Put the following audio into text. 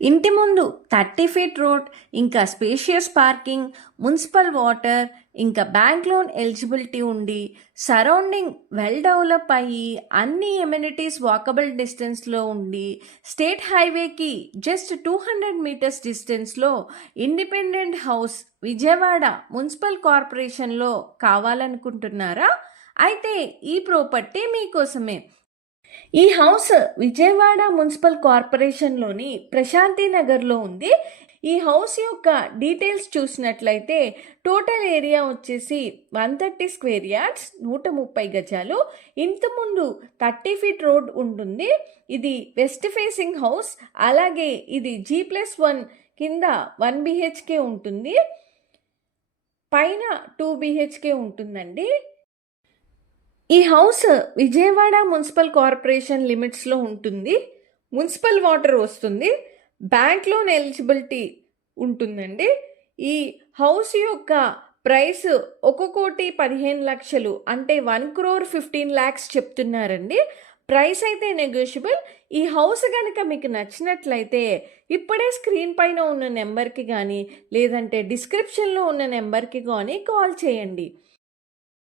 ఇంటి ముందు thirty feet road ఇంకా స్పేషియస్ పార్కింగ్ మున్సిపల్ వాటర్ ఇంకా బ్యాంక్ లోన్ ఎలిజిబిలిటీ ఉండి సరౌండింగ్ వెల్ డెవలప్ అయ్యి అన్ని ఎమ్యూనిటీస్ వాకబుల్ డిస్టెన్స్లో ఉండి స్టేట్ హైవేకి జస్ట్ టూ హండ్రెడ్ మీటర్స్ డిస్టెన్స్లో ఇండిపెండెంట్ హౌస్ విజయవాడ మున్సిపల్ కార్పొరేషన్లో కావాలనుకుంటున్నారా? అయితే ఈ ప్రాపర్టీ మీకోసమే ఈ హౌస్ విజయవాడ మున్సిపల్ కార్పొరేషన్లోని ప్రశాంతి నగర్లో ఉంది. ఈ హౌస్ యొక్క డీటెయిల్స్ చూసినట్లయితే టోటల్ ఏరియా వచ్చేసి వన్ థర్టీ స్క్వేర్ యార్డ్స్ నూట ముప్పై గజాలు. ఇంత ముందు థర్టీ ఫీట్ రోడ్ ఉంటుంది. ఇది వెస్ట్ ఫేసింగ్ హౌస్. అలాగే ఇది జీ ప్లస్ వన్ కింద వన్ బిహెచ్కే ఉంటుంది. పైన టూ బిహెచ్కే ఉంటుందండి. ఈ హౌస్ విజయవాడ మున్సిపల్ కార్పొరేషన్ లిమిట్స్లో ఉంటుంది. మున్సిపల్ వాటర్ వస్తుంది. బ్యాంక్ లోన్ ఎలిజిబిలిటీ ఉంటుందండి. ఈ హౌస్ యొక్క ప్రైస్ ఒక కోటి పదిహేను లక్షలు అంటే వన్ క్రోర్ ఫిఫ్టీన్ ల్యాక్స్ చెప్తున్నారండి. ప్రైస్ అయితే నెగోషియబుల్. ఈ హౌస్ కనుక మీకు నచ్చినట్లయితే ఇప్పుడే స్క్రీన్ పైన ఉన్న నెంబర్కి కానీ లేదంటే డిస్క్రిప్షన్లో ఉన్న నెంబర్కి కానీ కాల్ చేయండి.